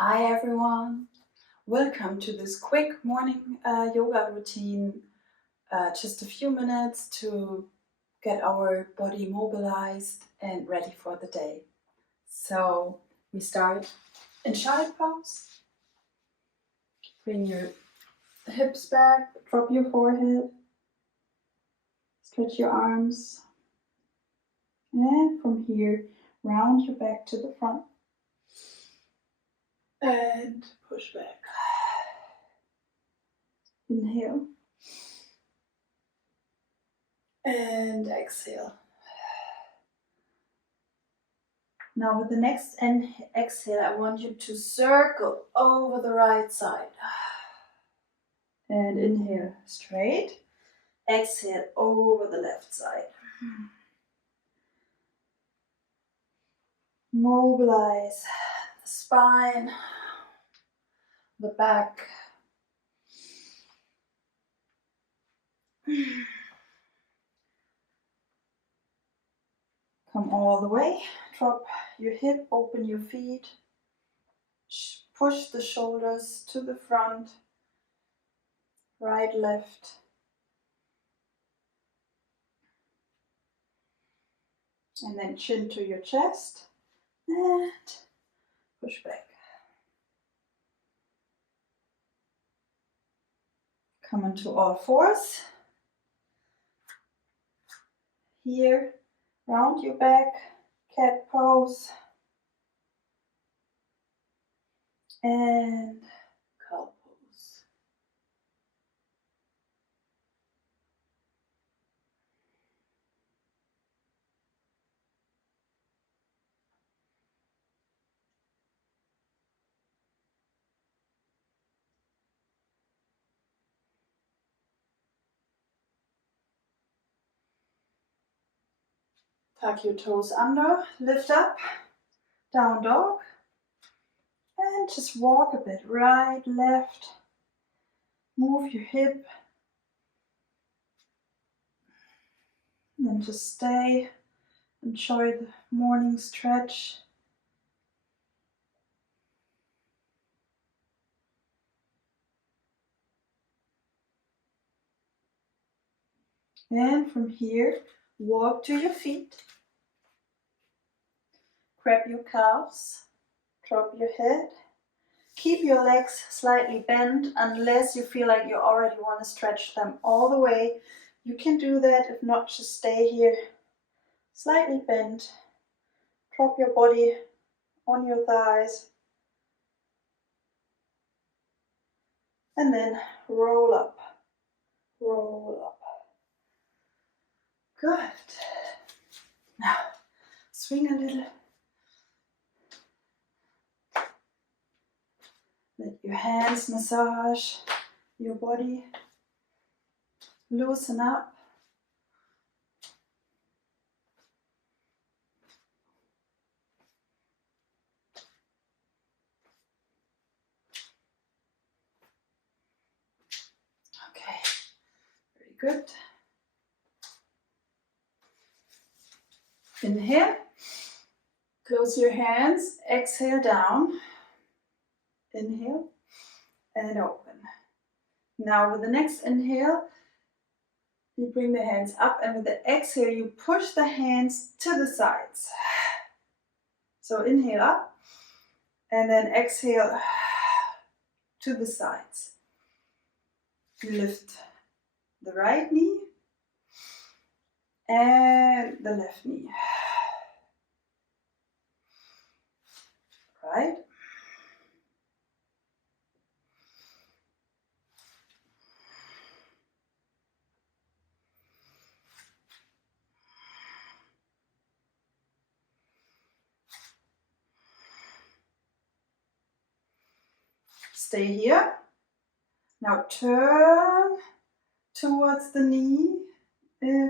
Hi everyone, welcome to this quick morning yoga routine. Just a few minutes to get our body mobilized and ready for the day. So we start in child pose. Bring your hips back, drop your forehead, stretch your arms, and from here round your back to the front and push back. Inhale and exhale. Now with the next exhale, I want you to circle over the right side. And inhale straight. Exhale over the left side. Mobilize the spine, the back. Come all the way. Drop your hip, open your feet. Push the shoulders to the front. Right, left. And then chin to your chest. And push back. Come into all fours. Here, round your back, cat pose. And cow pose. Tuck your toes under, lift up, down dog, and just walk a bit, right, left, move your hip, and then just stay, enjoy the morning stretch. And from here, walk to your feet, grab your calves, drop your head. Keep your legs slightly bent unless you feel like you already want to stretch them all the way. You can do that. If not, just stay here, slightly bent. Drop your body on your thighs. And then roll up, roll up. Good. Now, swing a little. Let your hands massage your body. Loosen up. Okay, very good. Inhale. Close your hands. Exhale down. Inhale and open. Now with the next inhale, you bring the hands up, and with the exhale, you push the hands to the sides. So inhale up, and then exhale to the sides. Lift the right knee and the left knee. Right? Stay here. Now turn towards the knee.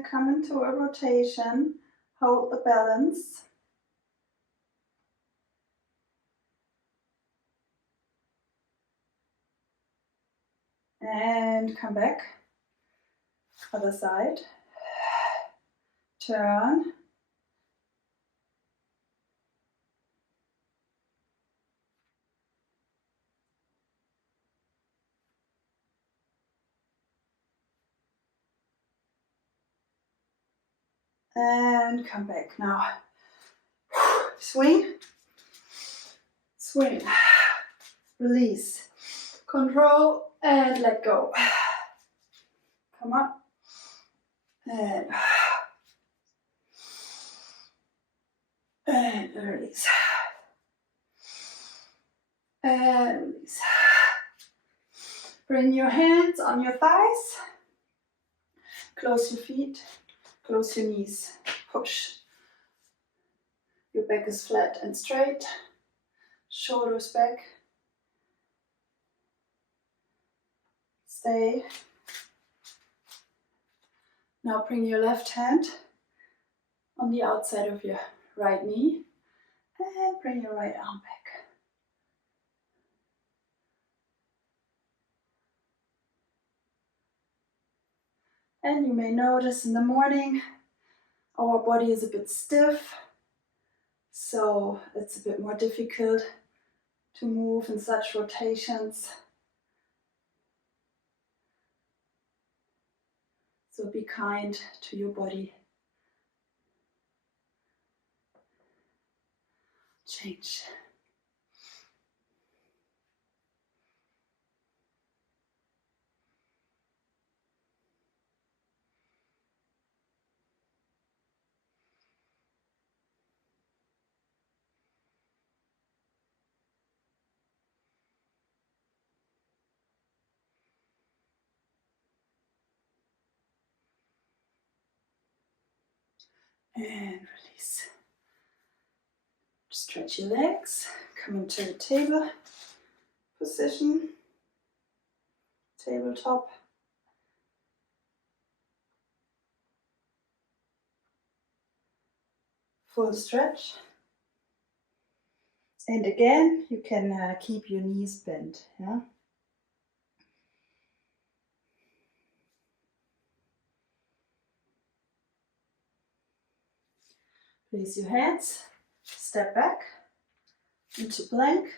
Come into a rotation. Hold the balance. And come back. Other side. Turn. And come back now. Swing, swing, release, control, and let go. Come up, and release, and release. Bring your hands on your thighs, close your feet, close your knees, push. Your back is flat and straight, shoulders back. Stay. Now bring your left hand on the outside of your right knee and bring your right arm back. And you may notice in the morning our body is a bit stiff, so it's a bit more difficult to move in such rotations. So be kind to your body. Change. And release. Stretch your legs, come into the table position, tabletop. Full stretch. And again, you can keep your knees bent. Yeah? Place your hands, step back into plank.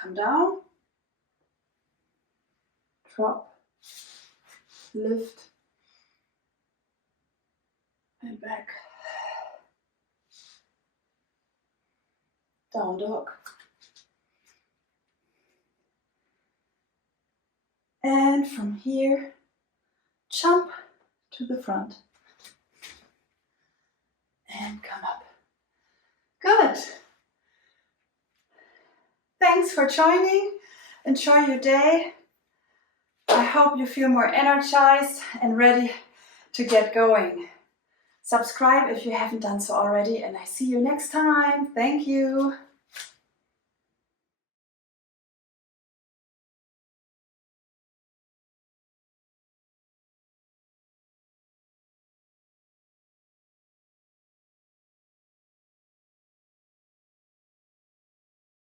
Come down, drop, lift, and back. Down dog. And from here, jump to the front. And come up. Good. Thanks for joining. Enjoy your day. I hope you feel more energized and ready to get going. Subscribe if you haven't done so already, and I see you next time. Thank you.